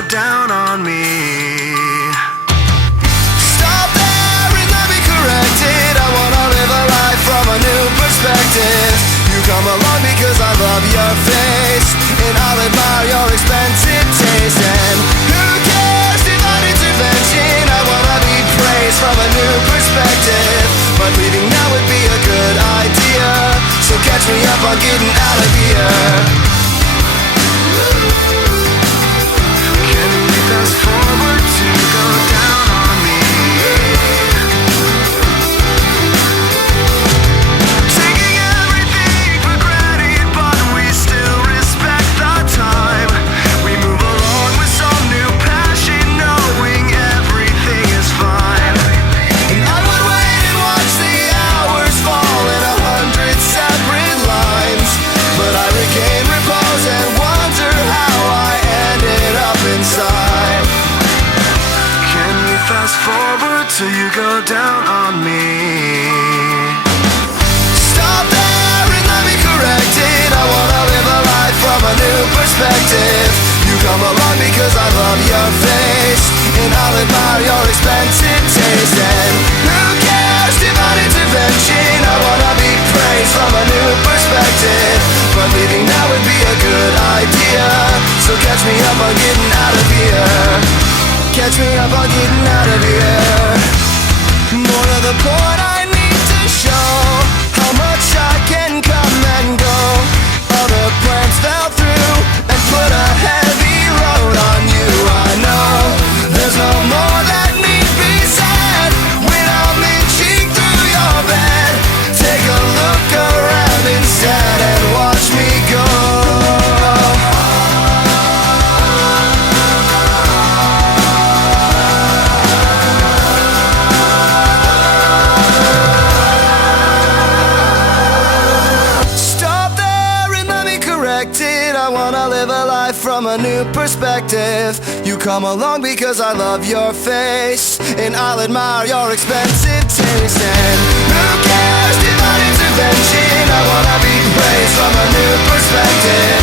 go down on me. Stop there and let me correct it. I wanna live a life from a new perspective. You come along because I love your face, and I'll admire your expensive taste. And who cares, divine intervention. I wanna be praised from a new perspective, but leaving now would be a good idea. So catch me up on getting out of here. Can we fast forward to go down on me? Taking everything for granted, but we still respect the time. We move along with some new passion, knowing everything is fine. And I would wait and watch the hours fall in 100 separate lines, but I regain repose and wonder how I ended up inside. Can we fast forward till you go down on me? Stop there and let me correct it. I wanna live a life from a new perspective. You come along because I love your face, and I'll admire your expensive taste. And who cares, divine intervention. I wanna be praised from a new perspective, but leaving now would be a good idea. So catch me up on getting out of here. Catch me up on getting out of here. More to the point, I need to show how much I can come and go. Other plans fell through and put a heavy load on you. I know there's no more that need be said when I'm inching through your bed. Take a look around instead and watch me go. Stop there and let me correct it. I wanna live a life from a new perspective. You come along because I love your face, and I'll admire your expensive taste. And who cares, divine intervention. I wanna be praised from a new perspective,